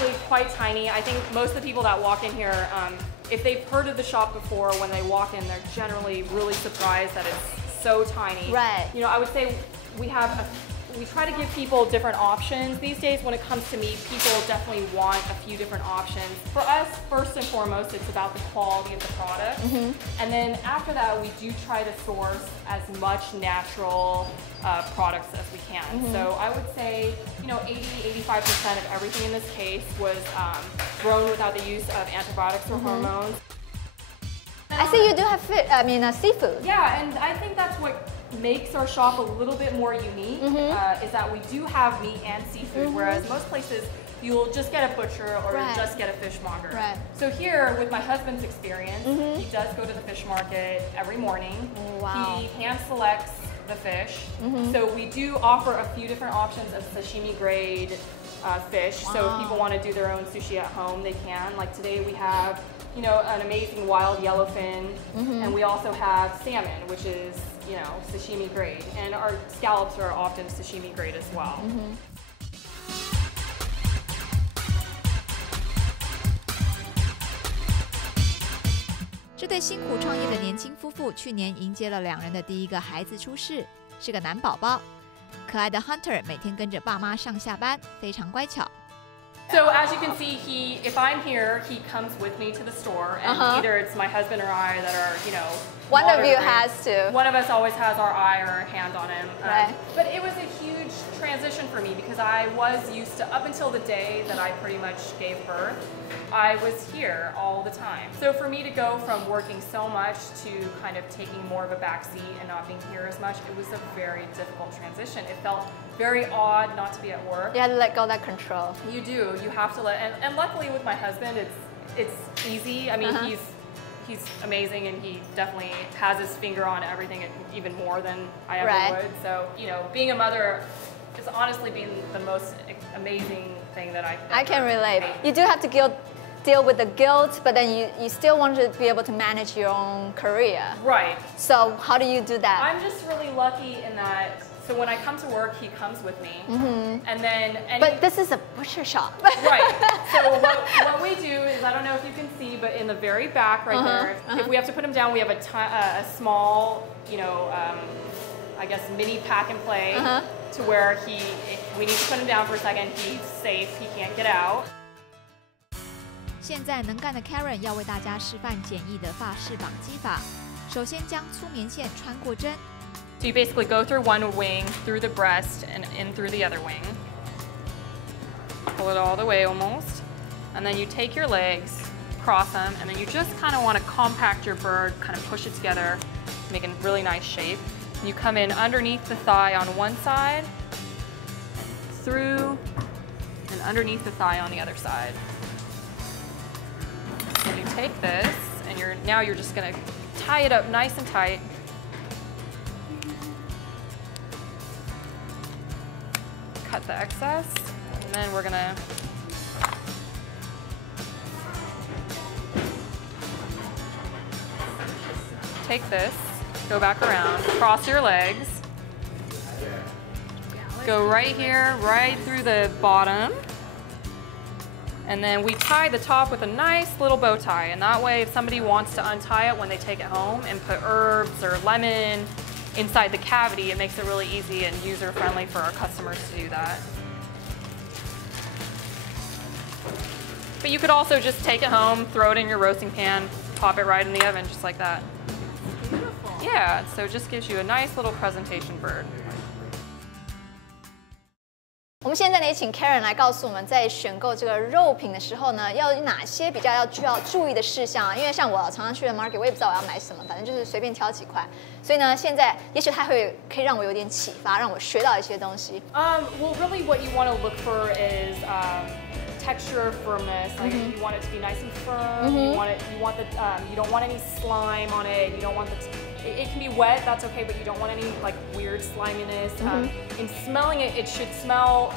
actually quite tiny. I think most of the people that walk in here, if they've heard of the shop before, when they walk in, they're generally really surprised that it's so tiny. Right. You know, I would say we try to give people different options. These days, when it comes to meat, people definitely want a few different options. For us, first and foremost, it's about the quality of the product. And then after that, we do try to source as much natural products as we can. So I would say, you know, 80–85% of everything in this case was grown without the use of antibiotics or hormones. I see you do have seafood. Yeah, and I think that's what makes our shop a little bit more unique, is that we do have meat and seafood, whereas most places you'll just get a butcher or you'll just get a fishmonger. Right. So here, with my husband's experience, he does go to the fish market every morning. Wow. He hand selects the fish. So we do offer a few different options of sashimi grade fish. So if people want to do their own sushi at home, they can. Like today we have, you know, an amazing wild yellowfin, and we also have salmon, which is, you know, sashimi grade, and our scallops are often sashimi grade as well. 这对辛苦创业的年轻夫妇去年迎接了2人的第一个孩子出世，是个男宝宝。可爱的 Hunter 每天跟着爸妈上下班，非常乖巧。 So as you can see, if I'm here, he comes with me to the store, and either it's my husband or I that are, you know, One of you has to. One of us always has our eye or our hand on him. Right. But it was a huge transition for me because I was used to, up until the day that I pretty much gave birth, I was here all the time. So for me to go from working so much to kind of taking more of a backseat and not being here as much, it was a very difficult transition. It felt very odd not to be at work. You had to let go of that control. You do. You have to let, and luckily with my husband, it's easy. I mean, he's amazing, and he definitely has his finger on everything, even more than I ever would. So, you know, being a mother has honestly been the most amazing thing that I can relate. You do have to deal with the guilt, but then you still want to be able to manage your own career. Right. So how do you do that? I'm just really lucky in that. So when I come to work, he comes with me, and then. But this is a butcher shop. Right. So what we do is, I don't know if you can see, but in the very back right there, if we have to put him down, we have a small, you know, I guess mini pack and play to where if we need to put him down for a second, he's safe, he can't get out. 现在能干的 Karen 要为大家示范简易的法式绑机法。首先将粗棉线穿过针。 So you basically go through one wing, through the breast, and in through the other wing. Pull it all the way almost. And then you take your legs, cross them, and then you just kind of want to compact your bird, kind of push it together, make a really nice shape. And you come in underneath the thigh on one side, through, and underneath the thigh on the other side. And you take this, and now you're just going to tie it up nice and tight. Cut the excess, and then we're gonna take this, go back around, cross your legs, go right here, right through the bottom, and then we tie the top with a nice little bow tie, and that way if somebody wants to untie it when they take it home and put herbs or lemon inside the cavity, it makes it really easy and user-friendly for our customers to do that. But you could also just take it home, throw it in your roasting pan, pop it right in the oven, just like that. Beautiful. Yeah, so it just gives you a nice little presentation bird. 我们现在呢也请 Karen 来告诉我们，在选购这个肉品的时候呢，要有哪些比较需要注意的事项啊？因为像我常常去的 market， 我也不知道我要买什么，反正就是随便挑几块。所以呢，现在也许它可以让我有点启发，让我学到一些东西。Well, really, what you want to look for is texture, firmness. Like you want it to be nice and firm. You don't want any slime on it. You don't want it can be wet, that's okay, but you don't want any like weird sliminess. In smelling it, it should smell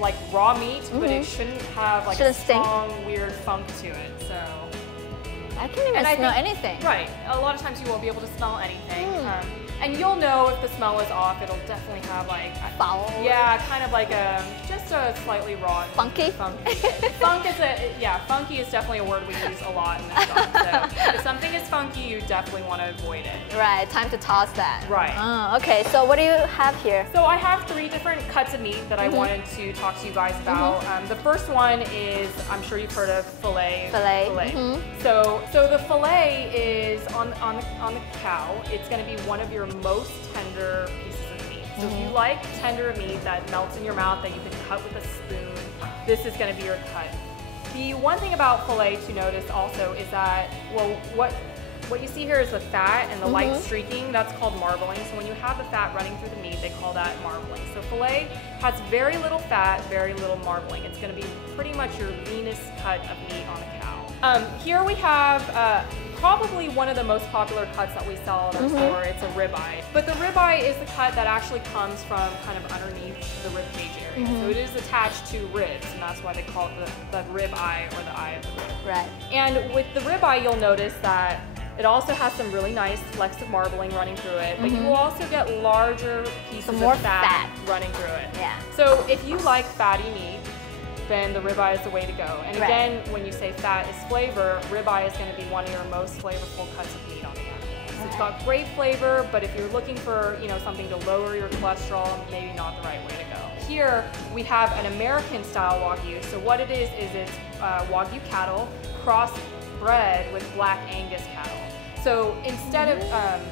like raw meat, but it shouldn't have like a strong, weird funk to it. So I can't even smell anything. Right. A lot of times you won't be able to smell anything. And you'll know if the smell is off. It'll definitely have like foul. Yeah, kind of like just a slightly raw. Funky. Funky. Funky is definitely a word we use a lot in this stuff. So if something is funky, you definitely want to avoid it. Right. Time to toss that. Right. Okay. So what do you have here? So I have 3 different cuts of meat that I wanted to talk to you guys about. The first one is, I'm sure you've heard of filet. So the filet is on the cow. It's going to be one of your most tender pieces of meat. So if you like tender meat that melts in your mouth, that you can cut with a spoon, this is going to be your cut. The one thing about filet to notice also is that, well, what you see here is the fat and the light streaking. That's called marbling. So when you have the fat running through the meat, they call that marbling. So filet has very little fat, very little marbling. It's going to be pretty much your leanest cut of meat on a cow. Here we have probably one of the most popular cuts that we sell at our store. It's a ribeye. But the ribeye is the cut that actually comes from kind of underneath the rib cage area. So it is attached to ribs, and that's why they call it the rib eye, or the eye of the rib. Right. And with the ribeye, you'll notice that it also has some really nice flecks of marbling running through it, but you will also get larger pieces of fat running through it. Yeah. So if you like fatty meat, then the ribeye is the way to go. And again, when you say fat is flavor, ribeye is going to be one of your most flavorful cuts of meat on the animal. So it's got great flavor, but if you're looking for something to lower your cholesterol, maybe not the right way to go. Here we have an American style Wagyu. So what it is it's Wagyu cattle crossbred with Black Angus cattle. So instead of,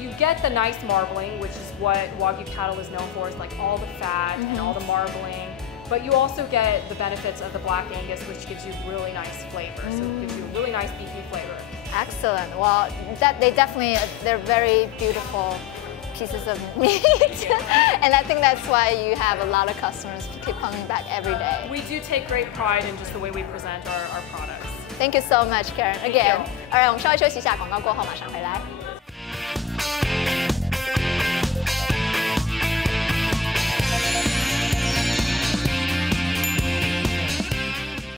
you get the nice marbling, which is what Wagyu cattle is known for, is like all the fat and all the marbling, but you also get the benefits of the Black Angus, which gives you really nice flavor. So it gives you a really nice beefy flavor. Excellent. Well, they're very beautiful pieces of meat. And I think that's why you have a lot of customers keep coming back every day. We do take great pride in just the way we present our products. Thank you so much, Karen. Again. Alright, 我们稍微休息一下，广告过后马上回来。